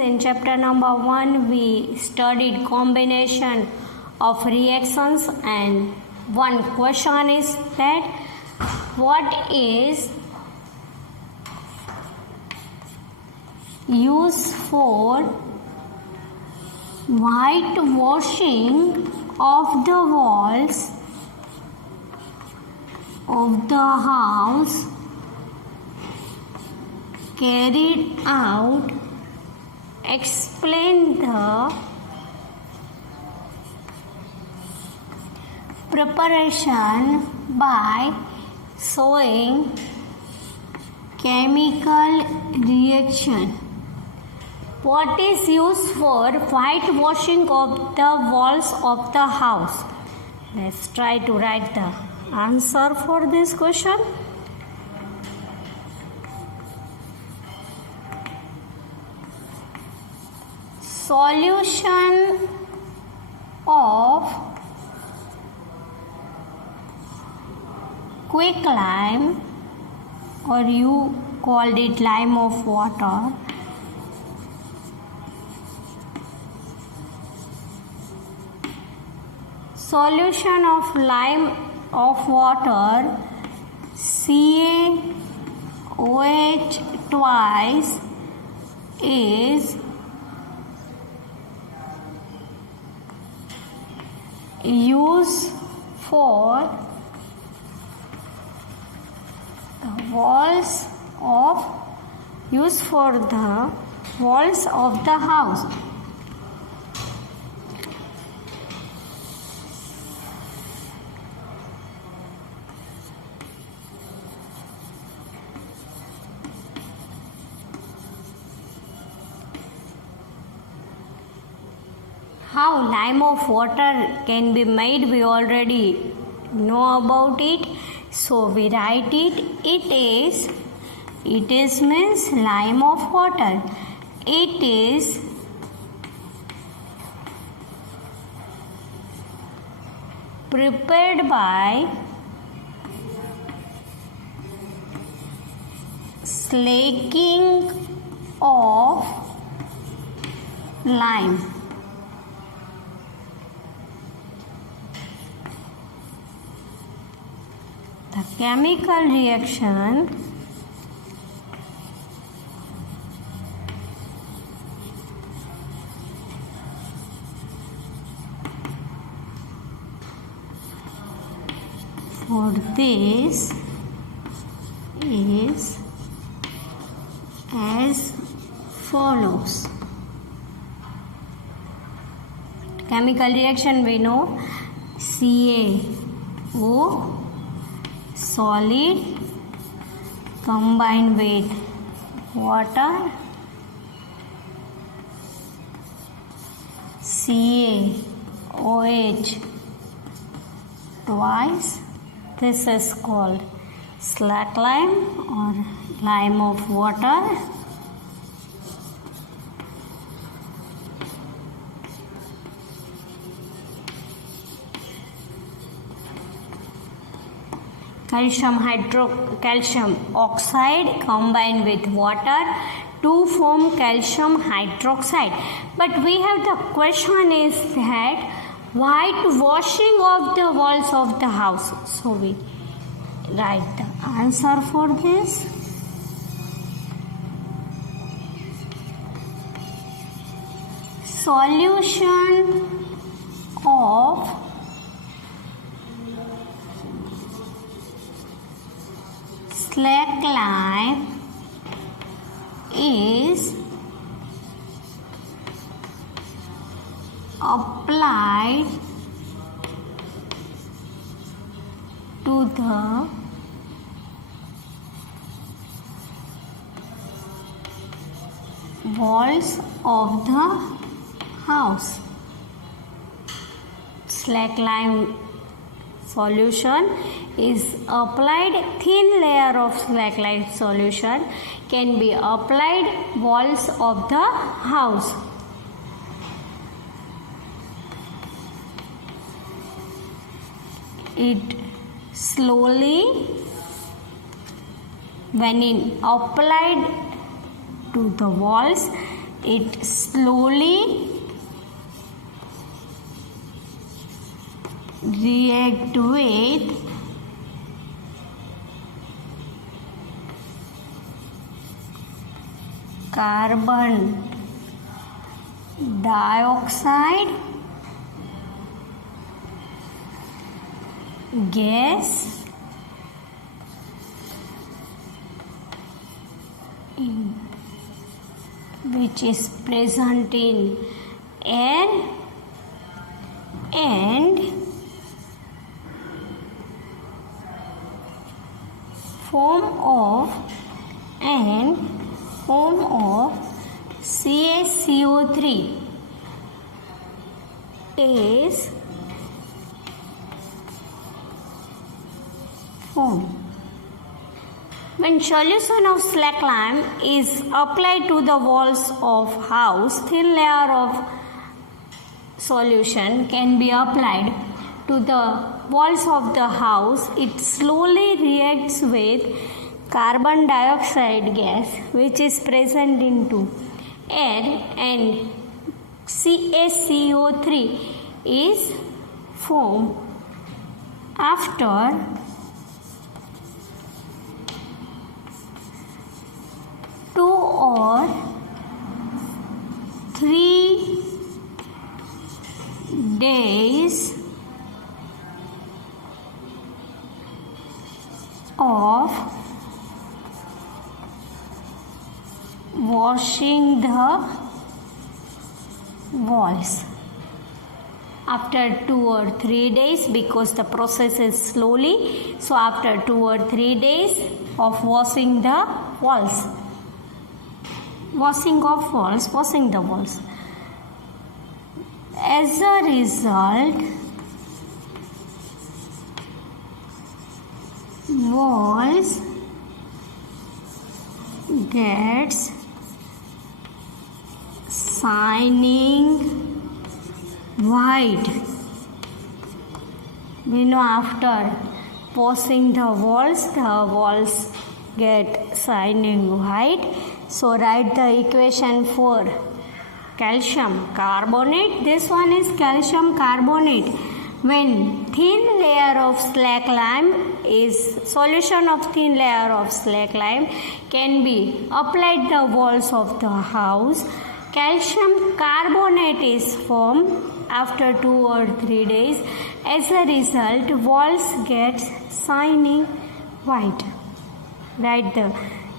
In chapter number 1, we studied combination of reactions, and one question is that what is used for whitewashing of the walls of the house carried out. Explain the preparation by showing chemical reaction. What is used for whitewashing of the walls of the house? Let's try to write the answer for this question. Solution of quicklime, or you called it lime of water, solution of lime of water CaOH twice is used for the walls of the house. How lime of water can be made, we already know about it, so we write it. It is means lime of water. It is prepared by slaking of lime. The chemical reaction for this is as follows. Chemical reaction we know CaO solid combined with water, CaOH twice. This is called slack lime or lime of water. Calcium oxide combined with water to form calcium hydroxide. But we have the question is that whitewashing of the walls of the house. So we write the answer for this. Solution of slack lime is applied to the walls of the house. Slack lime solution is applied, thin layer of slack lime solution can be applied walls of the house. It slowly, when applied to the walls, it slowly react with carbon dioxide gas which is present in air and form of CaCO3 is formed. When solution of slack lime is applied to the walls of house, thin layer of solution can be applied to the walls of the house. It slowly reacts with carbon dioxide gas which is present into air and CaCO3 is formed after 2 or 3 days of washing the walls. After 2 or 3 days, because the process is slowly, so after 2 or 3 days of washing the walls, washing the walls, as a result walls gets shining white. We know after washing the walls get shining white. So write the equation for calcium carbonate. This one is calcium carbonate. When thin layer of slack lime is solution of thin layer of slack lime can be applied the walls of the house, calcium carbonate is formed after 2 or 3 days. As a result, walls get shining white. Write the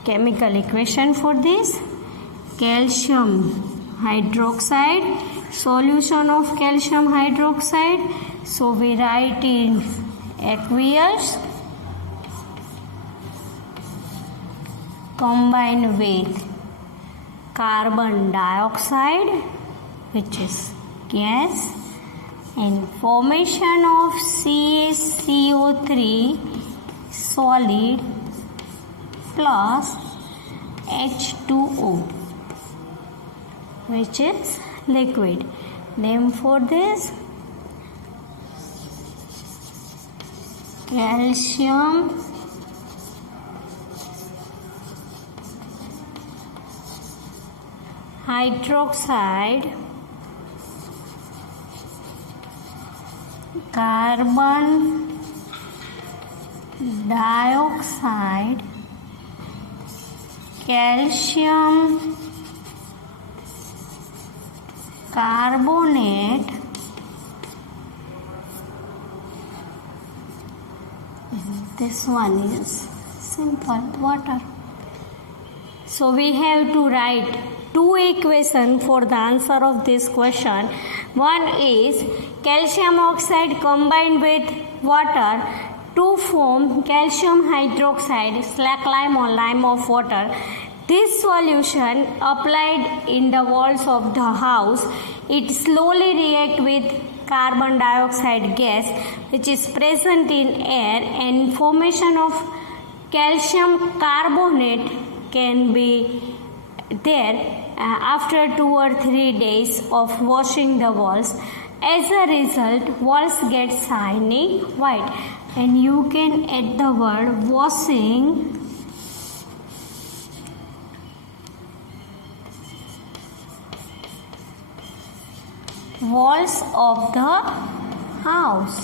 chemical equation for this. Calcium hydroxide, solution of calcium hydroxide. So we write in aqueous combined with carbon dioxide, which is gas, and formation of CaCO3 solid plus H2O, which is liquid. Name for this: calcium hydroxide, carbon dioxide, calcium carbonate, this one is simple water. So we have to write two equations for the answer of this question. One is calcium oxide combined with water to form calcium hydroxide, slack lime or lime of water. This solution applied in the walls of the house, it slowly react with carbon dioxide gas which is present in air, and formation of calcium carbonate can be there after 2 or 3 days of washing the walls. As a result, walls get shiny white, and you can add the word washing walls of the house.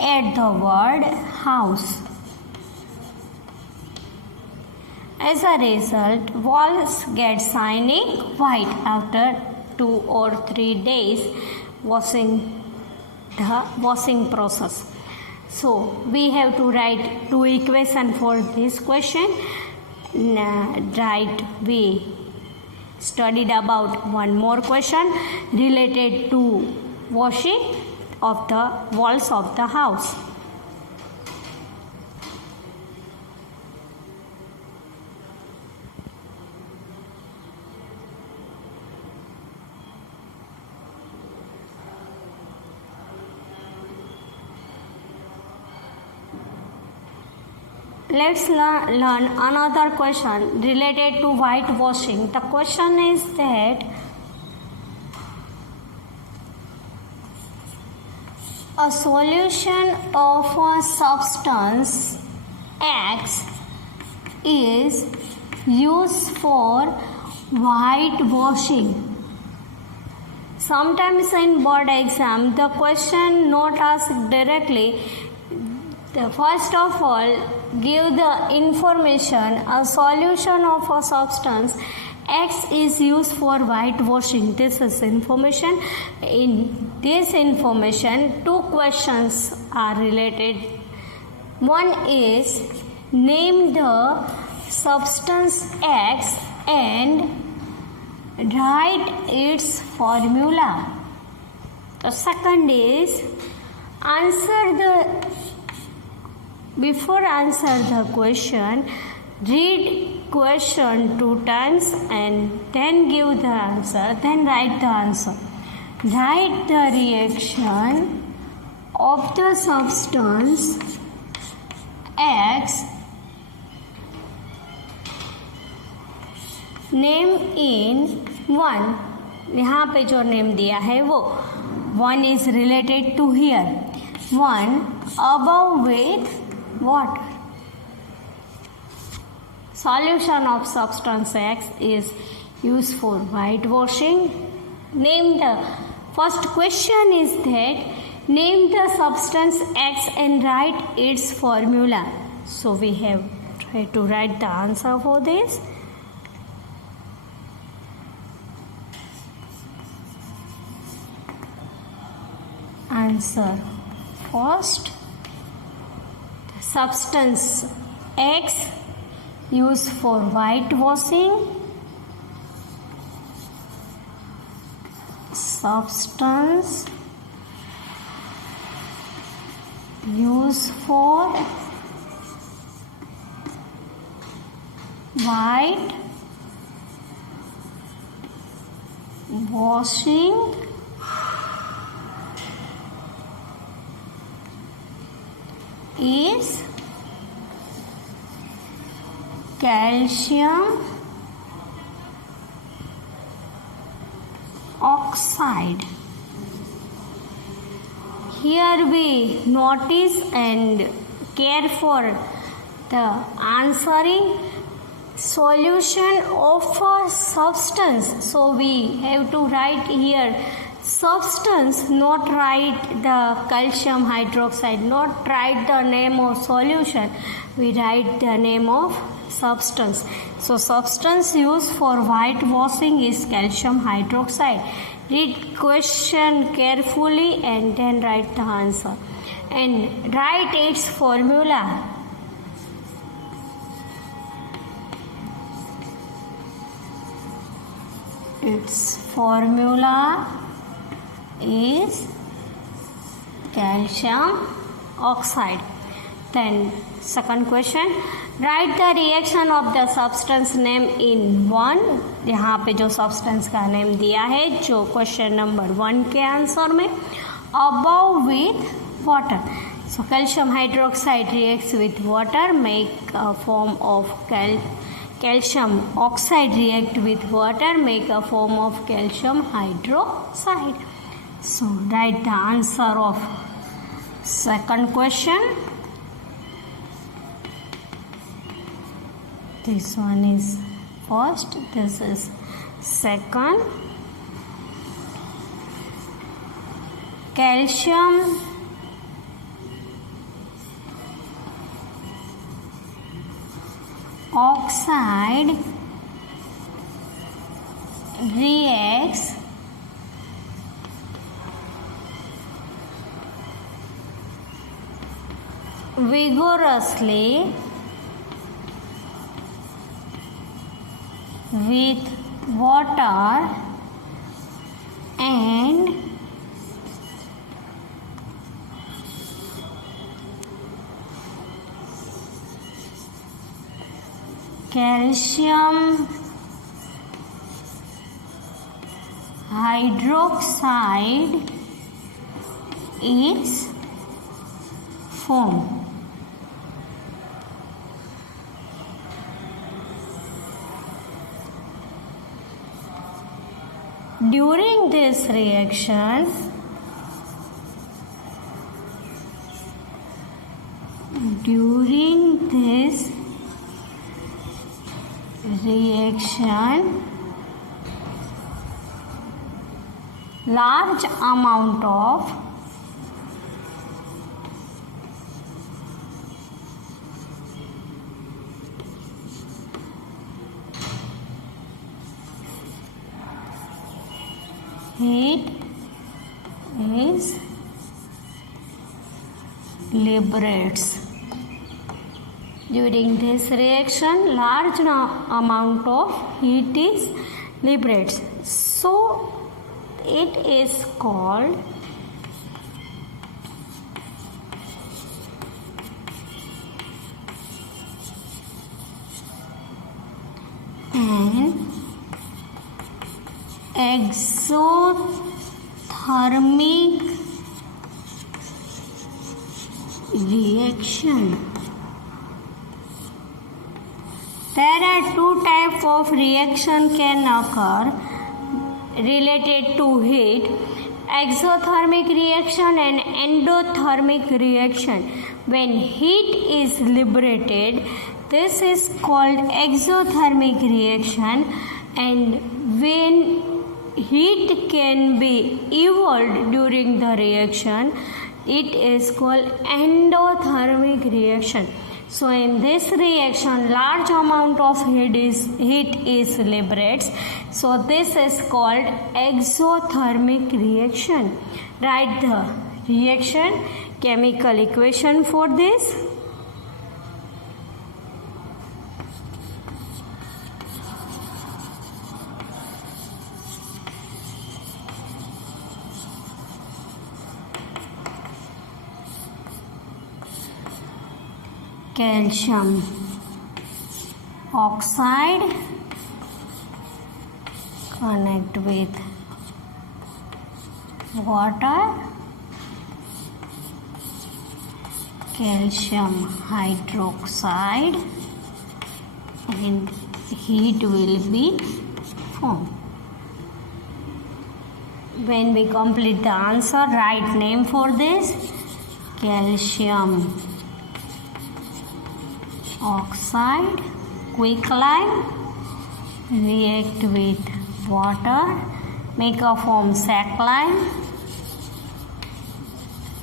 Add the word house. As a result, walls get shining white after 2 or 3 days washing process. So we have to write 2 equations for this question. We studied about one more question related to washing of the walls of the house. Let's learn another question related to whitewashing. The question is that a solution of a substance X is used for whitewashing. Sometimes in board exam, the question not asked directly. First of all, give the information. A solution of a substance X is used for whitewashing. This is information. In this information, 2 questions are related. One is name the substance X and write its formula. The second is before answer the question, read question 2 times and then give the answer, then write the answer. Write the reaction of the substance X, name in 1. यहाँ पे जो name दिया है वो 1 is related to here. 1 above with water. Solution of substance X is used for whitewashing. First question is that name the substance X and write its formula. So we have tried to write the answer for this. Answer first. Substance X used for whitewashing. Substance used for whitewashing is calcium oxide. Here we notice and care for the answering solution of a substance. So we have to write here substance, not write the calcium hydroxide, not write the name of solution. We write the name of substance. So substance used for whitewashing is calcium hydroxide. Read question carefully and then write the answer and write its formula. Its formula is calcium oxide. Then second question, write the reaction of the substance name in 1. यहाँ पे जो substance का name दिया है जो question number 1 के answer में, above with water. So calcium hydroxide reacts with water, make a form of calcium oxide react with water, make a form of calcium hydroxide. So write the answer of second question. This one is first, this is second. Calcium oxide reacts vigorously with water and calcium hydroxide is formed. During this reaction, large amount of heat is liberates. During this reaction, large amount of heat is liberates. So it is called an exothermic reaction. There are two types of reaction can occur related to heat: exothermic reaction and endothermic reaction. When heat is liberated, this is called exothermic reaction, and when heat can be evolved during the reaction, it is called endothermic reaction. So in this reaction, large amount of heat is liberates. So this is called exothermic reaction. Write the reaction chemical equation for this. Calcium oxide connect with water, calcium hydroxide, and heat will be formed. When we complete the answer, write name for this: calcium oxide, quicklime, react with water, make a form saccharine,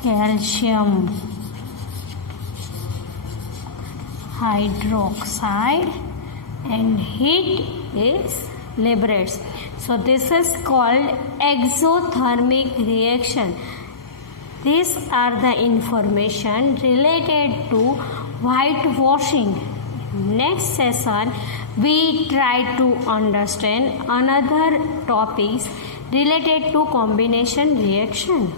calcium hydroxide, and heat is liberates. So this is called exothermic reaction. These are the information related to whitewashing. Next session we try to understand another topics related to combination reaction.